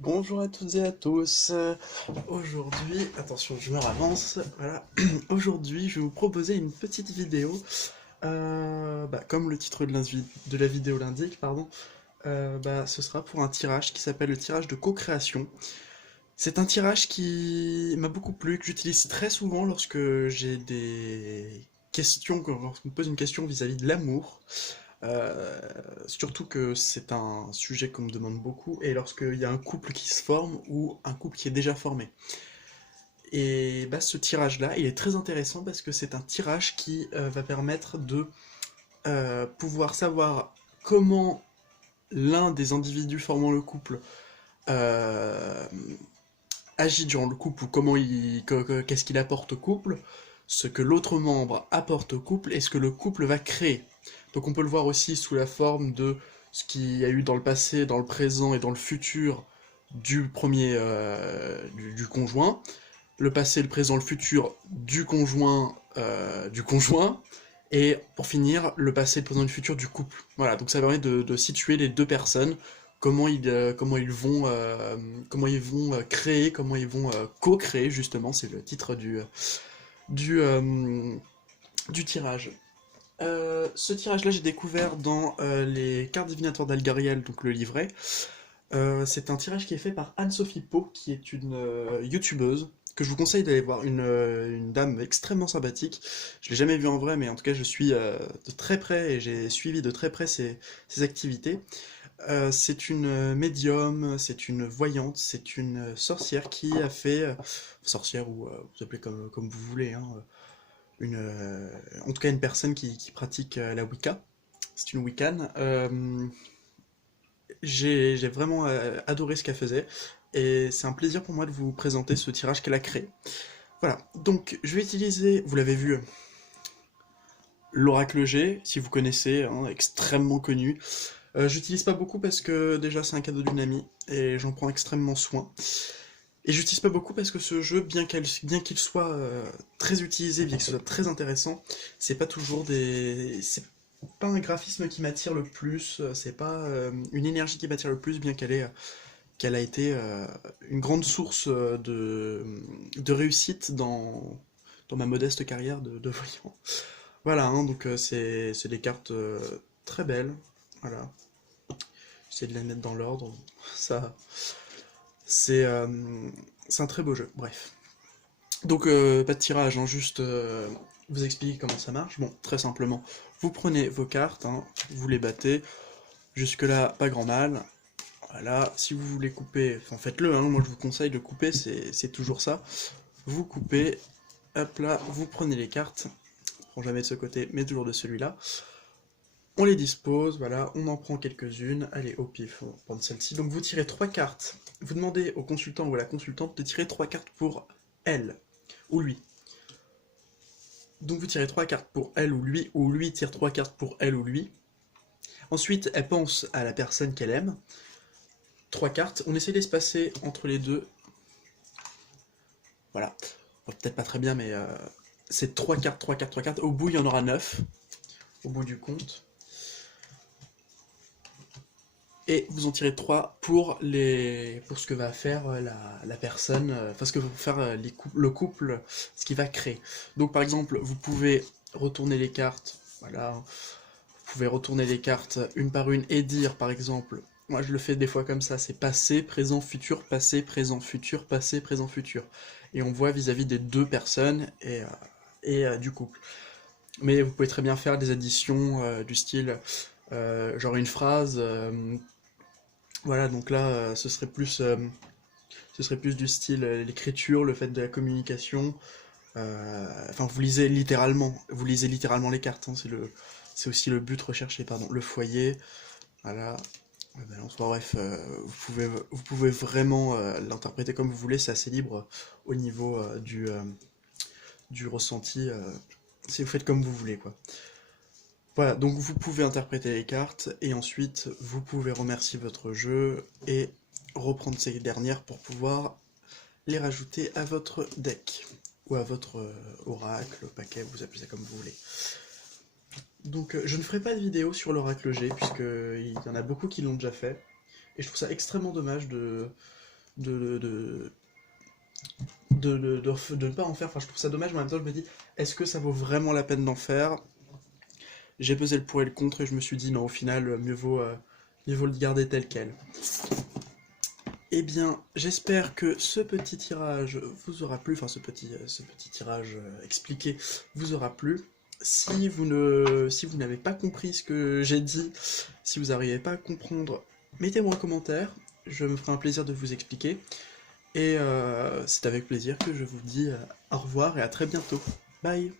Bonjour à toutes et à tous. Aujourd'hui, attention, je me ravance. Voilà. Aujourd'hui, je vais vous proposer une petite vidéo. Comme le titre de la vidéo l'indique, pardon. Ce sera pour un tirage qui s'appelle le tirage de co-création. C'est un tirage qui m'a beaucoup plu, que j'utilise très souvent lorsque j'ai des questions, lorsqu'on me pose une question vis-à-vis de l'amour. Euh, Surtout que c'est un sujet qu'on me demande beaucoup, et lorsqu'il y a un couple qui se forme ou un couple qui est déjà formé. Et ce tirage-là, il est très intéressant parce que c'est un tirage qui va permettre de pouvoir savoir comment l'un des individus formant le couple euh, agit durant le couple, ou qu'est-ce qu'il apporte au couple, ce que l'autre membre apporte au couple et ce que le couple va créer. Donc on peut le voir aussi sous la forme de ce qu'il y a eu dans le passé, dans le présent et dans le futur du conjoint, le passé, le présent, le futur du conjoint, et pour finir, le passé, le présent et le futur du couple. Voilà, donc ça permet de situer les deux personnes, comment ils vont créer, comment ils vont co-créer, justement, c'est le titre du, euh, du tirage. Ce tirage-là, j'ai découvert dans les cartes divinatoires d'Algariel, donc le livret. C'est un tirage qui est fait par Anne-Sophie Pau, qui est une youtubeuse, que je vous conseille d'aller voir, une dame extrêmement sympathique. Je l'ai jamais vue en vrai, mais en tout cas, je suis de très près et j'ai suivi de très près ses activités. C'est une médium, c'est une voyante, c'est une sorcière qui a fait, sorcière ou vous appelez comme vous voulez, hein, en tout cas une personne qui pratique la Wicca. C'est une Wiccan. J'ai vraiment adoré ce qu'elle faisait, et c'est un plaisir pour moi de vous présenter ce tirage qu'elle a créé. Voilà, donc je vais utiliser, vous l'avez vu, l'Oracle G, si vous connaissez, hein, extrêmement connu. J'utilise pas beaucoup parce que déjà c'est un cadeau d'une amie, et j'en prends extrêmement soin. Et j'utilise pas beaucoup parce que ce jeu, bien qu'il soit très utilisé, bien que ce soit très intéressant, c'est pas toujours des... C'est pas un graphisme qui m'attire le plus, c'est pas une énergie qui m'attire le plus, bien qu'elle a été une grande source de réussite dans ma modeste carrière de voyant. Voilà, hein, donc c'est des cartes très belles. Voilà, j'essaie de les mettre dans l'ordre. Ça, c'est euh, c'est un très beau jeu. Bref. Donc pas de tirage, hein, juste vous expliquer comment ça marche. Bon, très simplement, vous prenez vos cartes, hein, vous les battez. Jusque là, pas grand mal. Voilà, si vous voulez couper, enfin faites-le, hein, moi je vous conseille de couper, c'est toujours ça. Vous coupez, hop là, vous prenez les cartes, on prend jamais de ce côté, mais toujours de celui-là. On les dispose, voilà, on en prend quelques-unes. Allez, au pif, on va prendre celle-ci. Donc vous tirez 3 cartes. Vous demandez au consultant ou à la consultante de tirer 3 cartes pour elle ou lui. Donc vous tirez 3 cartes pour elle ou lui tire 3 cartes pour elle ou lui. Ensuite, elle pense à la personne qu'elle aime. 3 cartes, on essaie d'espacer entre les deux. Voilà. Bon, peut-être pas très bien, mais c'est 3 cartes, 3 cartes, 3 cartes. Au bout, il y en aura 9, au bout du compte. Et vous en tirez 3 pour ce que va faire la personne, enfin ce que va faire le couple, ce qu'il va créer. Donc par exemple, vous pouvez retourner les cartes, voilà, vous pouvez retourner les cartes une par une et dire par exemple, moi je le fais des fois comme ça, c'est passé, présent, futur, passé, présent, futur, passé, présent, futur. Et on voit vis-à-vis des deux personnes et du couple. Mais vous pouvez très bien faire des additions du style, genre une phrase, voilà, donc là, ce serait plus du style l'écriture, le fait de la communication. Enfin, vous lisez littéralement les cartes, hein, c'est aussi le but recherché, pardon. Le foyer, voilà. Balance, bon, bref, vous pouvez vraiment l'interpréter comme vous voulez, c'est assez libre au niveau du ressenti. Si vous faites comme vous voulez, quoi. Voilà, donc vous pouvez interpréter les cartes, et ensuite vous pouvez remercier votre jeu et reprendre ces dernières pour pouvoir les rajouter à votre deck, ou à votre oracle, paquet, vous appelez ça comme vous voulez. Donc je ne ferai pas de vidéo sur l'oracle G, puisqu'il y en a beaucoup qui l'ont déjà fait, et je trouve ça extrêmement dommage de, de, de ne pas en faire. Enfin, je trouve ça dommage, mais en même temps, je me dis, est-ce que ça vaut vraiment la peine d'en faire? J'ai pesé le pour et le contre et je me suis dit, non, au final, mieux vaut le garder tel quel. Eh bien, j'espère que ce petit tirage vous aura plu, enfin ce petit tirage expliqué vous aura plu. Si vous n'avez pas compris ce que j'ai dit, si vous n'arrivez pas à comprendre, mettez-moi en commentaire, je me ferai un plaisir de vous expliquer. Et c'est avec plaisir que je vous dis au revoir et à très bientôt. Bye!